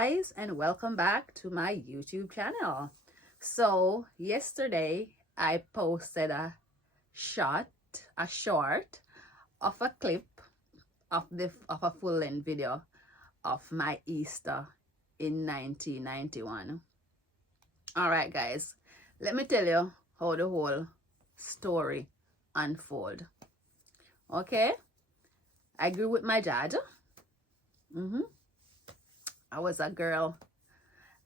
guys, and welcome back to my YouTube channel. So yesterday I posted a short of a clip of a full-length video of my Easter in 1991. All right, guys, let me tell you how the whole story unfolded. Okay, I grew with my dad. I was a girl.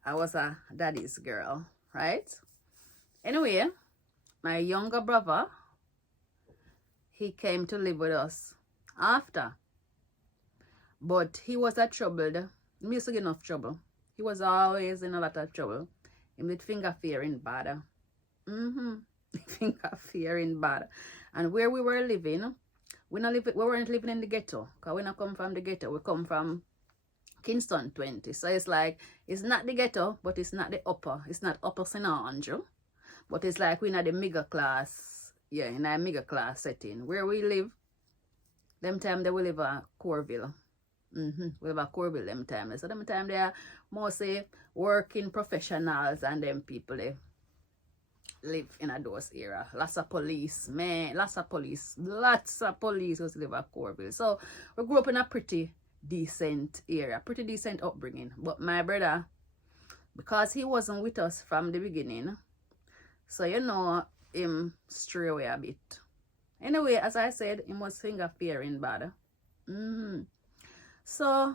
I was a daddy's girl, right? Anyway, my younger brother, he came to live with us after. But he was a troubled. He used to get enough trouble. He was always in a lot of trouble. He did finger fearing bad. Finger fearing bad. And where we were living, we weren't living in the ghetto. Because we don't come from the ghetto. We come from Kingston 20. So it's like, it's not the ghetto, but it's not the upper. It's not upper St. Andrew. But it's like we're in the middle class. Yeah, in a middle class setting. Where we live, them time they will live at Corville. We live at Corville them time. So them time they are mostly working professionals and them people they live in a those era. Lots of police, man. Lots of police who live at Corville. So we grew up in a pretty decent area, pretty decent upbringing. But my brother, because he wasn't with us from the beginning, so you know him stray away a bit. Anyway, as I said, he was finger fearing bad. So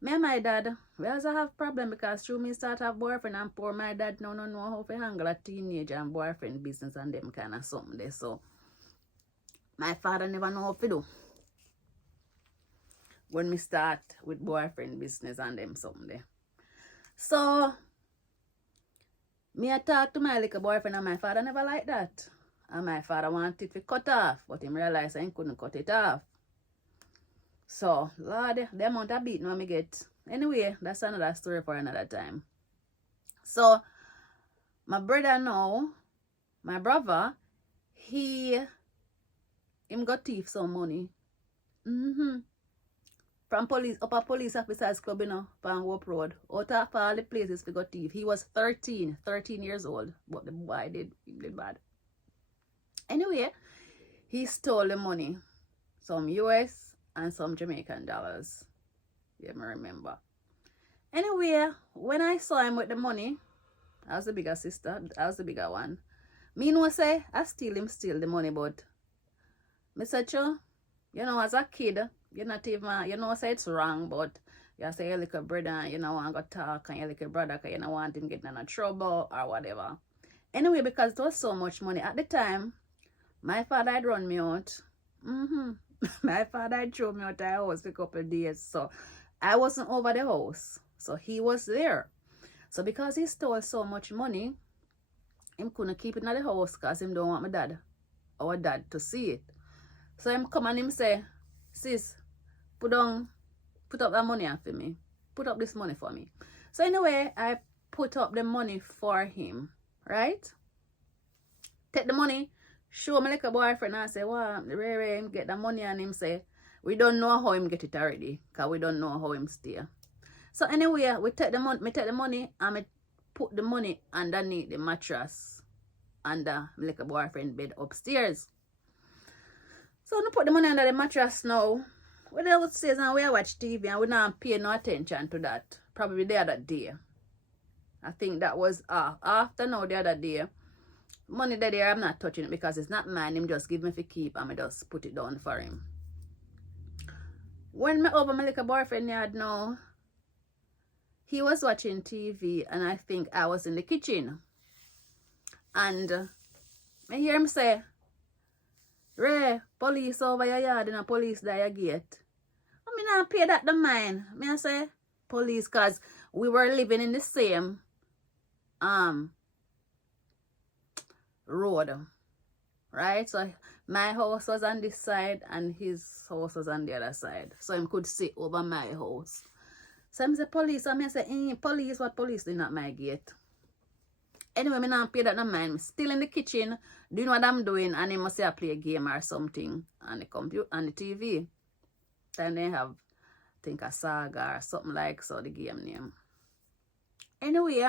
me and my dad, we also have problem because through me start have boyfriend and poor my dad no know how to handle a teenager and boyfriend business and them kind of something there. So my father never know how to do when we start with boyfriend business and them something there. So me I talk to my little boyfriend and my father never like that. And my father wanted to cut off, but him realized I couldn't cut it off. So, Lord, the amount of beating me get. Anyway, that's another story for another time. So, my brother now, my brother, him got thief some money. From police, upper police officers club, you know, from Whoop Road. Out of all the places we got thief. He was 13 years old. But the boy did bad. Anyway, he stole the money. Some US and some Jamaican dollars. You may remember. Anyway, when I saw him with the money, I was the bigger sister. I was the bigger one. Me no say, I steal the money, but I said, you know, as a kid, you're not even, you know, say it's wrong, but you say your little brother, you know, want to talk, and your little brother, because you don't want him getting in trouble or whatever. Anyway, because there was so much money at the time, my father had run me out. My father had thrown me out of the house for a couple of days, so I wasn't over the house. So he was there. So because he stole so much money, him couldn't keep it in the house because him don't want our dad to see it. So him come and him say, sis, put up that money for me. Put up this money for me. So anyway, I put up the money for him, right? Take the money, show me like a boyfriend and say, wow, Ray him get the money, and him say, we don't know how him get it already, because we don't know how him stay. So anyway, we take the money and me put the money underneath the mattress under my like a boyfriend bed upstairs. So I put the money under the mattress now. We there upstairs and we watch TV and we not pay no attention to that. Probably the other day. I think that was after now the other day. Money that there, I'm not touching it because it's not mine. Him just give me for keep and I just put it down for him. When me over my little boyfriend yard now, he was watching TV and I think I was in the kitchen. And I hear him say, Ray, police over your yard and a police there your gate. I mean, I pay that the mine. I say, police, because we were living in the same road, right? So my house was on this side and his house was on the other side, so him could see over my house. So I say police, and I say, police, what police doing at my gate? Anyway, I not pay that no mind. I'm still in the kitchen doing what I'm doing, and he must say I play a game or something on the computer, on the TV. Then they have think a Saga or something like so, the game name. Anyway,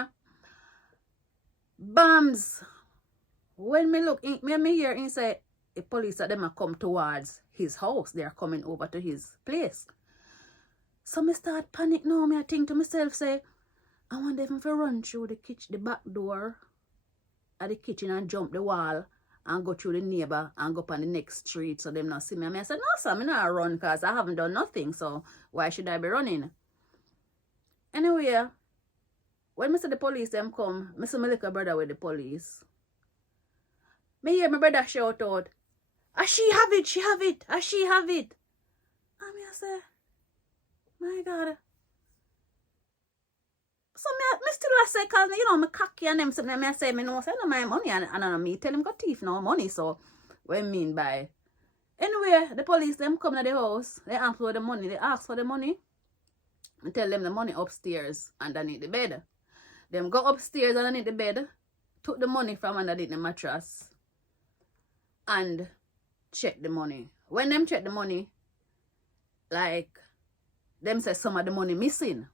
bombs. When me look, me hear inside the police that them a come towards his house. They are coming over to his place. So me start panic now. Me I think to myself, say, I wonder if I run through the back door of the kitchen and jump the wall and go through the neighbor and go up on the next street so them not see me. And I said, no, sir, me not run because I haven't done nothing. So why should I be running? Anyway, when I see the police them come, I see my little brother with the police. Me hear my brother shout out, she have it, she have it, she have it. And me I say, my God. So me still I say, cause you know, me cocky and them something. I say, me know, say no my money and me tell him got thief no money. So what I mean by? Anyway, the police them come to the house. They ask for the money. They ask for the money. I tell them the money upstairs underneath the bed. Them go upstairs underneath the bed, took the money from underneath the mattress, and check the money. When them check the money, like them say some of the money missing.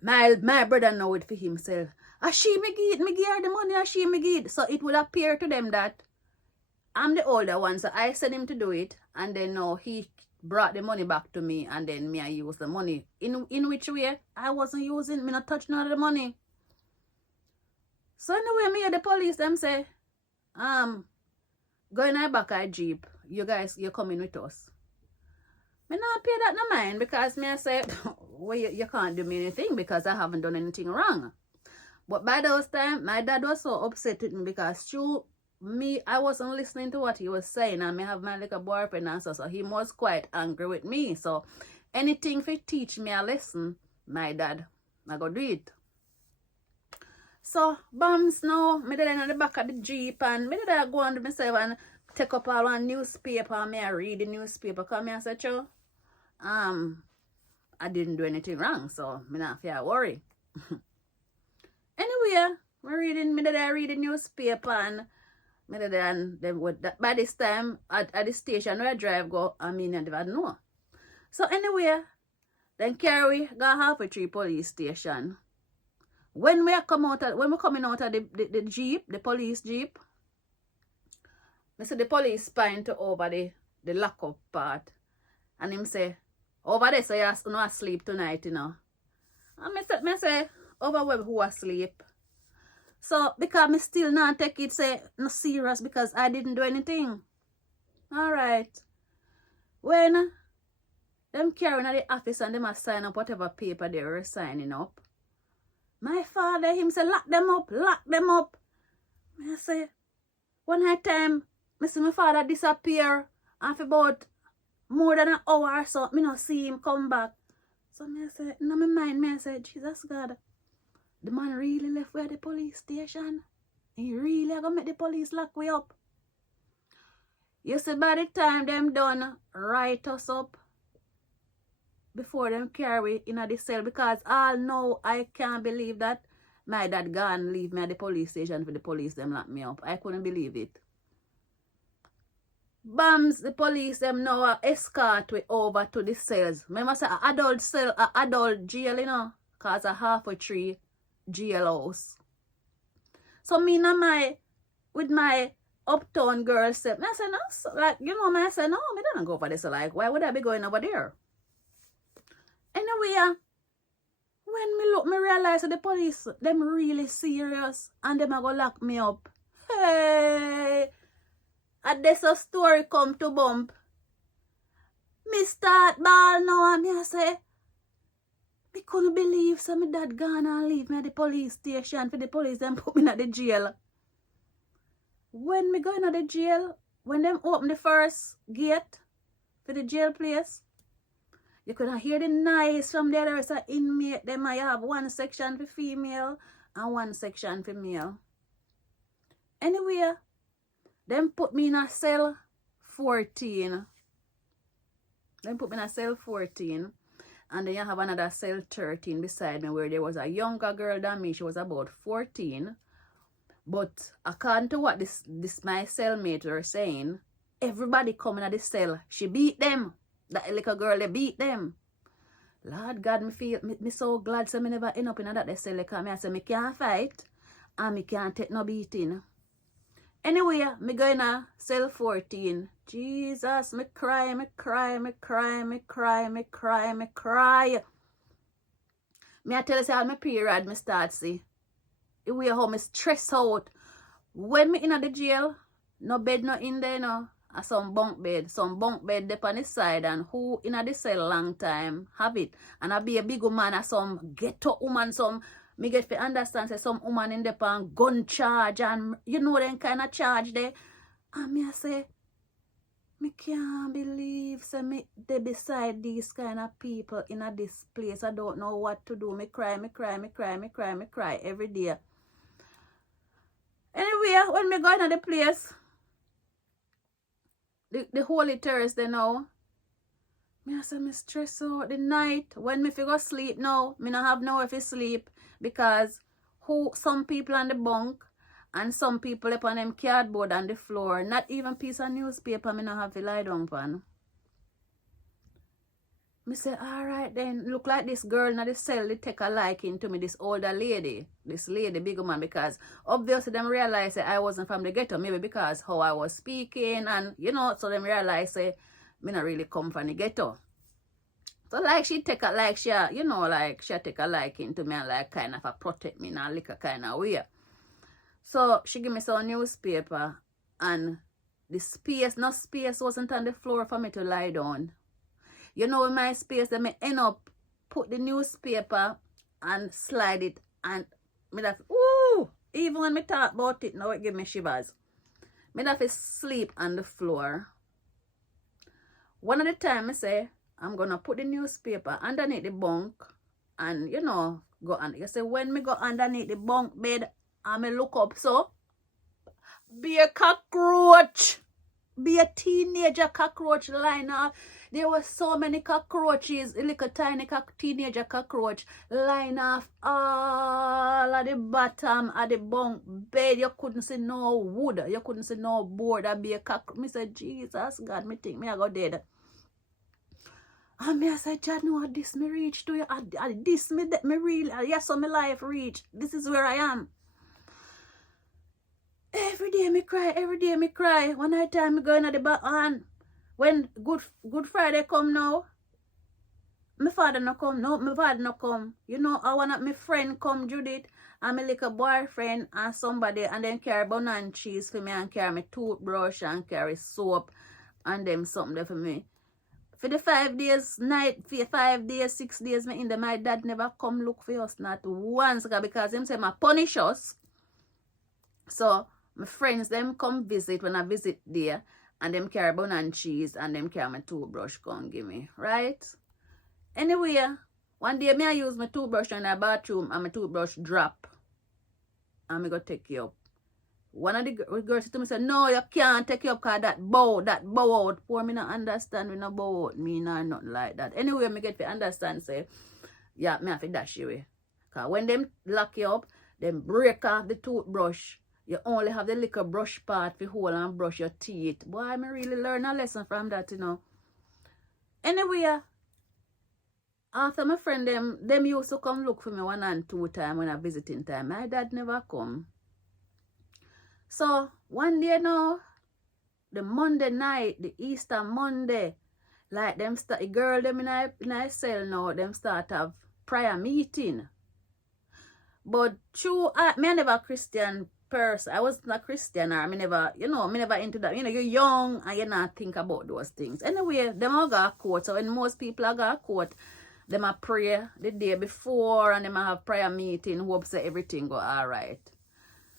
My brother know it for himself. She me give her the money, she me give. So it would appear to them that I'm the older one, so I sent him to do it, and then now he brought the money back to me, and then me I use the money. In which way? I wasn't using, me not touch none of the money. So anyway, me and the police them say, go in our back of Jeep. You guys, you're coming with us. Me not pay that no mind because me I say, well, you can't do me anything because I haven't done anything wrong. But by those time, my dad was so upset with me because through me, I wasn't listening to what he was saying, and me have my little boyfriend and so he was quite angry with me. So anything to teach me a lesson, my dad, I go do it. So bombs now, me did in the back of the Jeep and me did I go on myself and take up all one newspaper and me I read the newspaper. Come here and say, Cho, I didn't do anything wrong, so me not feel worry. Anyway, me did I read the newspaper and me did and then with that by this time at the station where I drive go, I mean I never know. So anyway, then carry go halfway through police station. When we coming out of the Jeep, the police Jeep, I see the police spine to over the lockup part. And him say, over there, so you no asleep tonight, you know. And me say, over where who asleep? So, because me still not take it, say, no serious because I didn't do anything. Alright. When them carrying at the office and them a sign up whatever paper they were signing up, my father, him say, lock them up, lock them up. I say, one night time, I see my father disappear after about more than an hour or so, me not see him come back. So I say, in my mind, I say, Jesus God, the man really left where the police station. He really gonna make the police lock we up. You see, by the time them done write us up, before them carry in the cell, because all know I can't believe that my dad gone leave me at the police station for the police them lock me up. I couldn't believe it. Bombs, the police them now escort we over to the cells. Remember say a adult cell, a adult jail, you know, cause a halfway tree jail house. So me and with my uptown girl said, I said, no, so, like, you know, I said, no, me don't go over this. So, like, why would I be going over there? Anyway, when me look, me realize that the police, them really serious and them are going to lock me up. Hey, and this a story come to bump. Me start ball now and me I say, me couldn't believe so my dad gone and leave me at the police station for the police them put me in the jail. When me go in the jail, when them open the first gate for the jail place, you could hear the noise from the other side inmate. Them I have one section for female and one section for male. Anyway, them put me in a cell 14. Them put me in a cell 14. And then you have another cell 13 beside me where there was a younger girl than me. She was about 14. But according to what this my cellmate were saying, everybody coming at the cell, she beat them. That little girl, they beat them. Lord God, me so glad so me never end up in that they say like me I say me can't fight and me can't take no beating. Anyway, me going to cell 14. Jesus, me cry. Me I tell you say all my period me start see. The way how me stress out. When me in the jail, no bed no in there no. Some bunk bed dep on the side, and who in the cell long time have it. And I be a big woman and some ghetto woman, some me get to understand say some woman in the pan gun charge and you know them kind of charge there. And me I say, me can't believe say me they beside these kind of people in this place. I don't know what to do. Me cry every day. Anyway, when me go in the place, the Holy Thursday now, me I say me stress out the night. When me figure sleep now, me not have nowhere to sleep because some people on the bunk and some people up on them cardboard on the floor. Not even piece of newspaper me not have to lie down on. Me say, alright then, look like this girl in the cell, they take a liking to me, this older lady, big woman, because obviously them realize that I wasn't from the ghetto, maybe because how I was speaking, and you know, so them realize that me not really come from the ghetto. So like she take a like she, you know, like she take a liking to me and like kind of a protect me in a little kind of way. So she give me some newspaper and the space wasn't on the floor for me to lie down. You know, in my space, then me end up put the newspaper and slide it, and me that ooh, even when me talk about it now, it give me shivers. Me that sleep on the floor. One of the time I say I'm gonna put the newspaper underneath the bunk, and you know, go on. You say when me go underneath the bunk bed and me look up, so be a cockroach. Be a teenager cockroach line up. There were so many cockroaches, a little tiny teenager cockroach line off all at the bottom of the bunk bed. You couldn't see no wood. You couldn't see no board. That be a cockroach. Me said, Jesus, God, me think me I go dead. And me I said, God, no, this me reach to you. This me real. Yes, so my life reach. This is where I am. Every day me cry. One night time me going at the back on. When Good Friday come now, my father no come. You know, I want my friend come, Judith, and my little boyfriend and somebody, and then carry bun and cheese for me and carry my toothbrush and carry soap and them something there for me. For the 5 days, 6 days, me in there, my dad never come look for us, not once, because him say my punish us. So my friends them come visit when I visit there, and them carry bun and cheese and them carry my toothbrush come give me, right? Anyway, one day me I use my toothbrush in the bathroom and my toothbrush drop. And me go take you up. One of the girls said to me, say, no, you can't take you up because that bow out. Poor me not understand when no bow out mean or nothing like that. Anyway, me get to understand, say, yeah, me have to dash you away. Because when them lock you up, them break off the toothbrush. You only have the little brush part to hold and brush your teeth. Boy, I really learn a lesson from that, you know. Anyway, after my friend, them used to come look for me 1 and 2 times when I visiting time. My dad never come. So, one day now, the Monday night, the Easter Monday, like them start, the girl them in I cell now, them start have prayer meeting. But true, me never a Christian person. I wasn't a Christian, or me never into that. You know, you're young and you not think about those things. Anyway, them all go to court. So when most people are go to court, them a pray the day before and them a have prayer meeting, hope say everything go alright.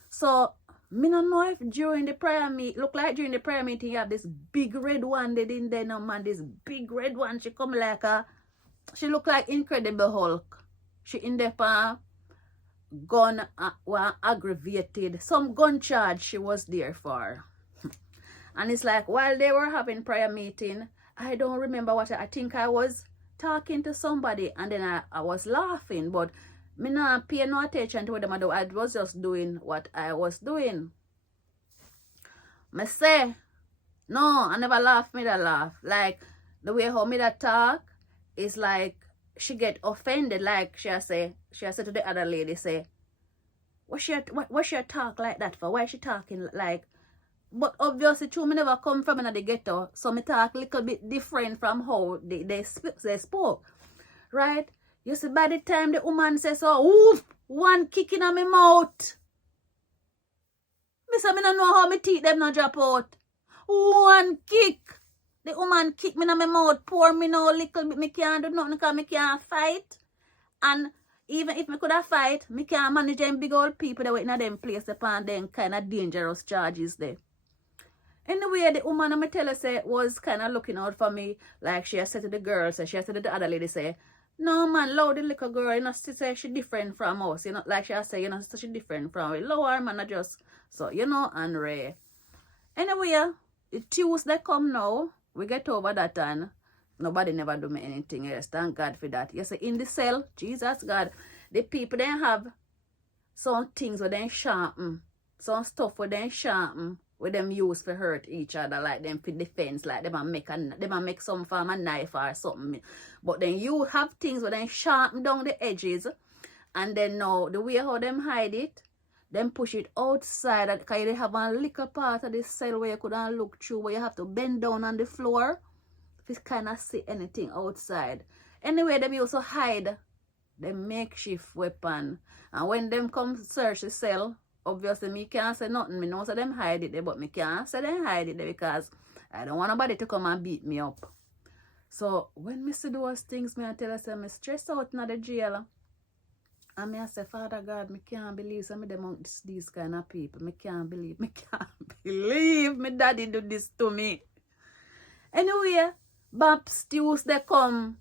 So me don't know if during the prayer meeting, look like during the prayer meeting, you have this big red one. They didn't there no man, this big red one. She come like she look like Incredible Hulk. She in there for gun, were aggravated. Some gun charge she was there for. And it's like, while they were having prayer meeting, I don't remember what I think I was talking to somebody, and then I was laughing, but me not pay no attention to what them do. I was just doing what I was doing. Me say, no, I never laugh, me that laugh. Like, The way how me that talk is like she get offended, like she say to the other lady, say, what's your talk like that for? Why is she talking like? But obviously, true, me never come from in the ghetto, so me talk a little bit different from how they spoke, right? You see, by the time the woman says, so, oof, one kick in my mouth. Me say, me don't know how me teeth them not drop out. One kick. The woman kick me in my mouth, pour me now a little bit, me can't do nothing because me can't fight. And even if me could have fight, me can't manage them big old people that were in them place upon them kind of dangerous charges there. Anyway, the woman I tell her say was kind of looking out for me, like she said to the girl, so she said to the other lady, say, no man, low the little girl, you know, she say she different from us, you know, like she say, you know, she different from us. Lower man, just, so, you know, and Ray. Anyway, the Tuesday come now, we get over that and nobody never do me anything else. Thank God for that. You see, in the cell, Jesus God, the people they have some things where they sharpen, some stuff where they sharpen, where them use for hurt each other, like them for defense, like them make some form of knife or something. But then you have things where they sharpen down the edges, and then now the way how them hide it, them push it outside, because they have a little part of the cell where you couldn't look through, where you have to bend down on the floor if you kind of see anything outside. Anyway, them also hide the makeshift weapon, and when them come search the cell, obviously me can't say nothing. Me know so them hide it there, but me can't say them hide it there because I don't want nobody to come and beat me up. So when me see those things, me I tell her, say, me stress out in the jail. And me I say, Father God, me can't believe some of them amongst these kind of people. Me can't believe me daddy do this to me. Anyway, Babs Tuesday come.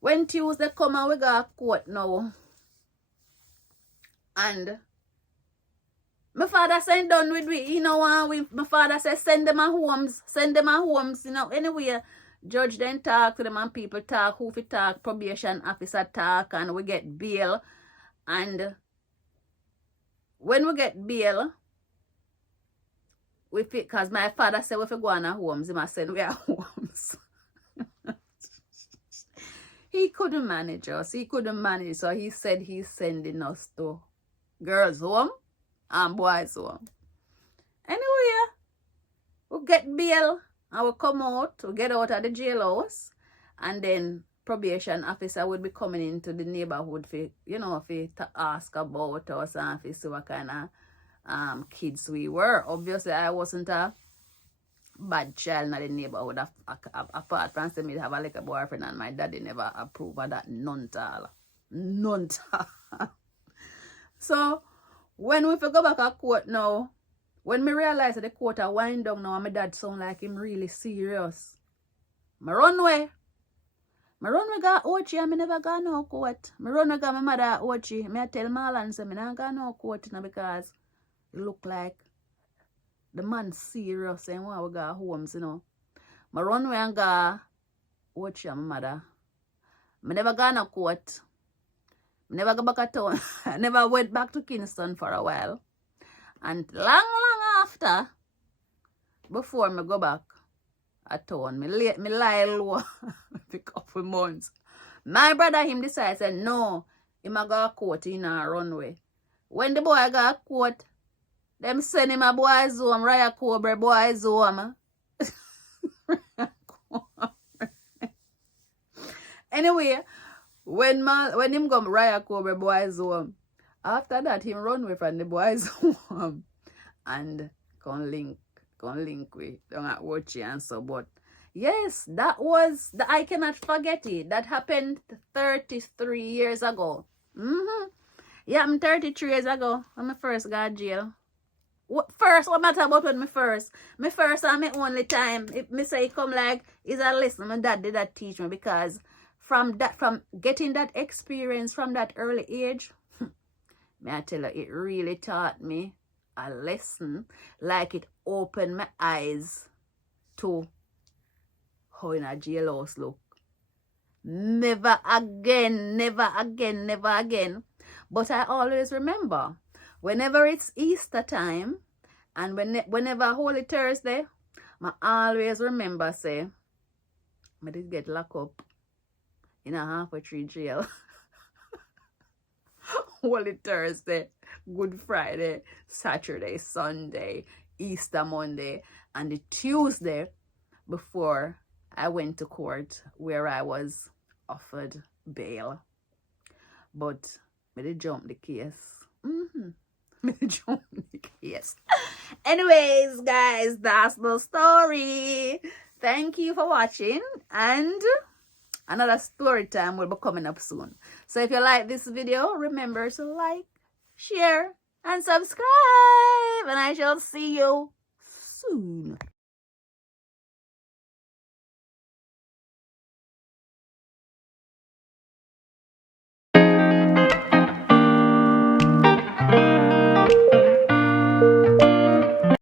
When Tuesday come and we go to court now. And my father said done with we, you know, my father said send them a homes, you know. Anyway, judge then talk to them and people talk, who fi talk, probation officer talk, and we get bail. And when we get bail, we fit, because my father said we fi go on a homes, he must send we a homes. He couldn't manage us, so he said he's sending us to girls' home and boys' home. Anyway, we get bail and we come out, we get out of the jailhouse, and then probation officer would be coming into the neighborhood for, you know, to ask about us and to see what kind of kids we were. Obviously, I wasn't a bad child in the neighborhood, apart from saying me have a little boyfriend, and my daddy never approved of that, none at all. So when we go back at court now, when me realize that the court are wind down now and my dad sound like him really serious, I run away. I run away go Ochi and I never go no court. I run away go my mother Ochi. I tell Marlon say I not go no court, you know, because it look like the man serious and want to go homes, you know. I run away and go Ochi and my mother. I never go no court. I never go back at town. I never went back to Kingston for a while. And long after, before I go back at town, me lie low for a couple months. My brother, him decided, said, no, he ma go to court in a runway. When the boy go to court, them send him a boy's home, Raya Cobra boy's home. Anyway, when him come Raya Cobra boy's home, after that him run away from the boy's home and come link with don't at watch and so. But yes, that was I cannot forget it. That happened 33 years ago. Yeah, I'm 33 years ago when I first got jail. What matter about when me first and my only time. If me say come like is a lesson my dad did that teach me, because from getting that experience from that early age, may I tell you, it really taught me a lesson. Like it opened my eyes to how in a jailhouse look. Never again. But I always remember, whenever it's Easter time and whenever Holy Thursday, I always remember say, I did get locked up in a halfway tree jail. Holy Thursday, Good Friday, Saturday, Sunday, Easter Monday, and the Tuesday before I went to court where I was offered bail. But I did jump the case. I did jump the case. Anyways, guys, that's the story. Thank you for watching, and another story time will be coming up soon. So if you like this video, remember to like, share, and subscribe. And I shall see you soon.